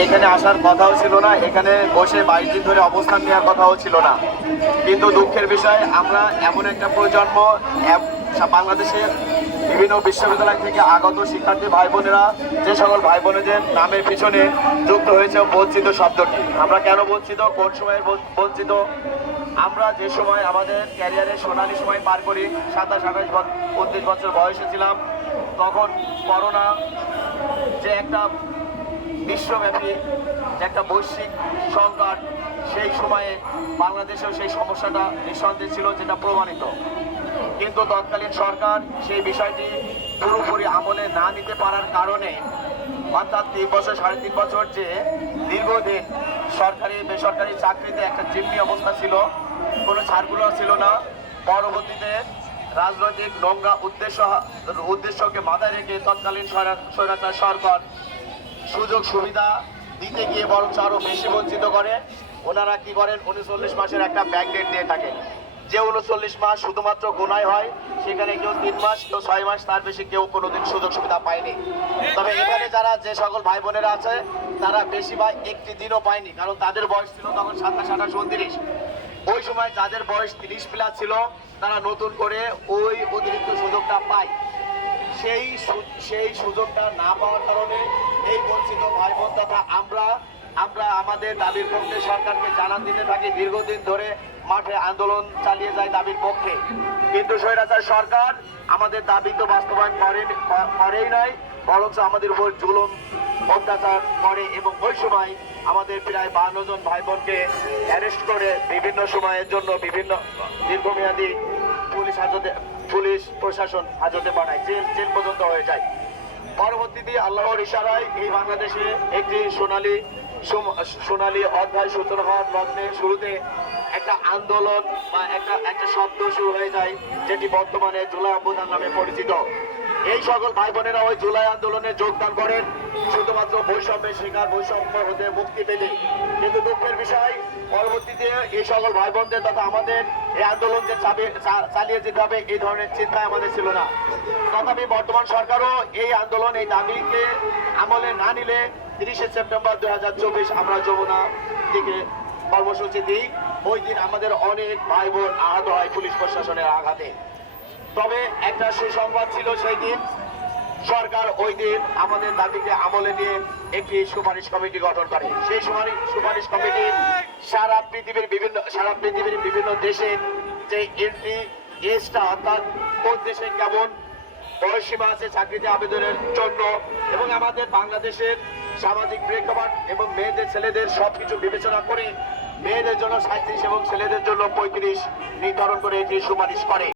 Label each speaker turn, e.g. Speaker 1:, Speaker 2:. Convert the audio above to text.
Speaker 1: এখানে আসার কথাও ছিল না, এখানে বসে বাইশ দিন ধরে অবস্থান নেওয়ার কথাও ছিল না। কিন্তু দুঃখের বিষয়, আমরা এমন একটা প্রজন্ম বাংলাদেশের বিভিন্ন বিশ্ববিদ্যালয় থেকে আগত শিক্ষার্থী ভাই বোনেরা যে সকল ভাই বোনেদের নামের পিছনে যুক্ত হয়েছে বঞ্চিত শব্দটি। আমরা কেন বঞ্চিত? কোন সময় বঞ্চিত? আমরা যে সময় আমাদের ক্যারিয়ারে সোনালি সময় পার করি, সাতাশ, আঠাশ উনত্রিশ বছর বয়সে ছিলাম, তখন করোনা যে একটা বিশ্বব্যাপী একটা বৈশ্বিক সংকট, সেই সময়ে বাংলাদেশেও সেই সমস্যাটা নিঃসন্দেহ ছিল যেটা প্রমাণিত। কিন্তু তৎকালীন সরকার সেই বিষয়টি পুরোপুরি আমলে না নিতে পারার কারণে, অর্থাৎ তিন বছর, সাড়ে তিন বছর যে দীর্ঘদিন সরকারি, বেসরকারি চাকরিতে একটা জিম্মি অবস্থা ছিল, কোনো ছাড়গুলো ছিল না। পরবর্তীতে রাজনৈতিক নোংরা উদ্দেশ্য, উদ্দেশ্যকে মাথায় রেখে তৎকালীন সরকার সুযোগ সুবিধা দিতে গিয়ে বরঞ্চ আরও বেশি বঞ্চিত করে। ওনারা কি করেন? উনচল্লিশ মাসের একটা ব্যাক ডেট দিয়ে থাকেন। যে উনচল্লিশ মাস শুধুমাত্র গোনায় হয়, সেখানে কেউ তিন মাস, কেউ ছয় মাস, তার বেশি কেউ কোনোদিন সুযোগ সুবিধা পায়নি। তবে এখানে যারা যে সকল ভাই বোনেরা আছে, তারা বেশি বা একটি দিনও পায়নি, কারণ তাদের বয়স ছিল তখন সাতাশ, আঠাশ, উনত্রিশ। ওই সময় যাদের বয়স তিরিশ প্লাস ছিল, তারা নতুন করে ওই অতিরিক্ত সুযোগটা পায়। সেই সেই সুযোগটা না পাওয়ার কারণে এই বঞ্চিত ভাই বোন তথা আমরা আমরা আমাদের দাবির পক্ষে সরকারকে জানান দিতে থাকি। দীর্ঘদিন ধরে মাঠে আন্দোলন চালিয়ে যায় দাবির পক্ষে। কিন্তু স্বৈরাচার সরকার আমাদের দাবি তো বাস্তবায়ন করেন করেই নাই, বরঞ্চ আমাদের উপর জুলুম, অত্যাচার করে এবং ওই সময় আমাদের প্রায় বান্ন জন ভাই বোনকে অ্যারেস্ট করে বিভিন্ন সময়ের জন্য বিভিন্ন দীর্ঘমেয়াদী পুলিশ হাজতে, পুলিশ প্রশাসন হাজতে পাঠায়। জেল জেল পর্যন্ত হয়ে যায়। পরবর্তীতে আল্লাহর ইশারায় এই বাংলাদেশে একটি সোনালী সোনালী অধ্যায় সূচনা হওয়ার লগ্নে শুরুতে একটা আন্দোলন বা একটা একটা শব্দ শুরু হয়ে যায়, যেটি বর্তমানে জুলাই অভ্যুত্থান নামে পরিচিত। এই সকল ভাই বোনেরা ওই জুলাই আন্দোলনে যোগদান করেন। শুধুমাত্র বৈষম্যের শিকার, বৈষম্য হতে মুক্তি পেলে। কিন্তু দুঃখের বিষয়, পরবর্তীতে এই সকল ভাই বোনদের তথা আমাদের এই আন্দোলনকে চালিয়ে যেতে হবে, এই ধরনের চিন্তায় আমাদের ছিল না। তথাপি বর্তমান সরকারও এই আন্দোলন, এই দাবিকে আমলে না নিলে তিরিশে সেপ্টেম্বর দুই হাজার চব্বিশ আমরা যমুনা দিকে কর্মসূচি দিই। ওই দিন আমাদের অনেক ভাই বোন আহত হয় পুলিশ প্রশাসনের আঘাতে। তবে একটা সুসংবাদ ছিল সেই দিন, সরকার ওই দিন আমাদের দাবিকে আমলে নিয়ে একটি সুপারিশ কমিটি গঠন করে। সেই সুপারিশ সুপারিশ কমিটি সারা পৃথিবীর বিভিন্ন সারা পৃথিবীর বিভিন্ন দেশের যে এন্ট্রি এজটা অর্থাৎ কোন দেশে কেমন বয়সীমা আছে, চাকরিতে আবেদনের জন্য এবং আমাদের বাংলাদেশের সামাজিক প্রেক্ষাপট এবং মেয়েদের, ছেলেদের সবকিছু বিবেচনা করে মেয়েদের জন্য সাঁত্রিশ এবং ছেলেদের জন্য পঁয়ত্রিশ নির্ধারণ করে এটি সুপারিশ করে।